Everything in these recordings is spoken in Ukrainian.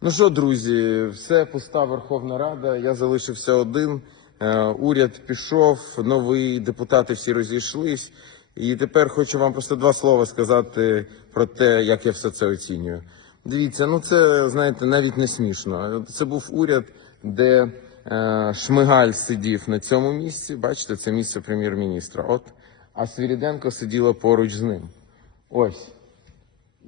Ну що, друзі, все пуста Верховна Рада. Я залишився один. Е, Уряд пішов, новий депутати всі розійшлись. І тепер хочу вам просто два слова сказати про те, як я все це оцінюю. Дивіться, ну це знаєте, навіть не смішно. Це був уряд, де е, Шмигаль сидів на цьому місці. Бачите, це місце прем'єр-міністра. От, а Свіріденко сиділа поруч з ним. Ось.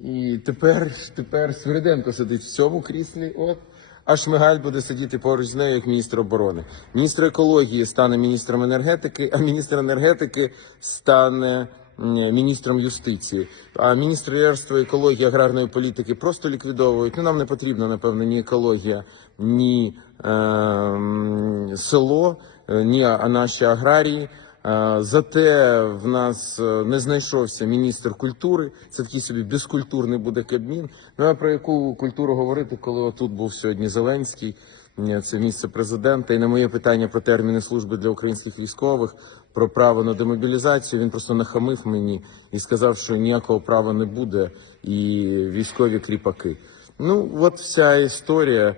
І тепер, тепер Свириденко сидить в цьому кріслі, от, а Шмигаль буде сидіти поруч з нею як міністр оборони. Міністр екології стане міністром енергетики, а міністр енергетики стане міністром юстиції. А міністерство екології аграрної політики просто ліквідовують. Ну нам не потрібна, напевно, ні екологія, ні е, село, ні наші аграрії. Зате в нас е, не знайшовся міністр культури. Це такий собі безкультурний буде Кабмін. Ну а про яку культуру говорити, коли отут був сьогодні Зеленський? Це місце президента. І на моє питання про терміни служби для українських військових, про право на демобілізацію. Він просто нахамив мені і сказав, що ніякого права не буде, і військові кріпаки. Ну, от вся історія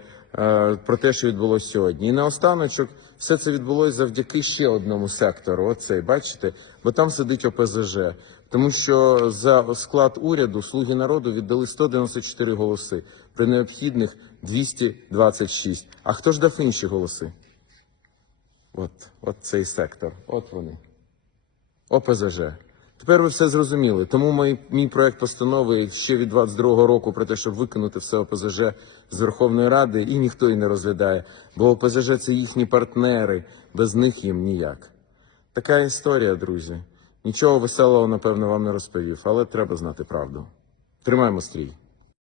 про те, що відбулося сьогодні. І наостаночок, все це відбулося завдяки ще одному сектору. Оцей, бачите, бо там сидить ОПЗЖ. Тому що за склад уряду слуги народу віддали 194 голоси при необхідних 226. А хто ж дав інші голоси? От, от цей сектор. От вони. ОПЗЖ. Тепер ви все зрозуміли. Тому мій, мій проект постанови ще від 22-го року про те, щоб викинути все ОПЗЖ з Верховної Ради, і ніхто її не розглядає. Бо ОПЗЖ це їхні партнери, без них їм ніяк. Така історія, друзі. Нічого веселого, напевно, вам не розповів, але треба знати правду. Тримаємо стрій.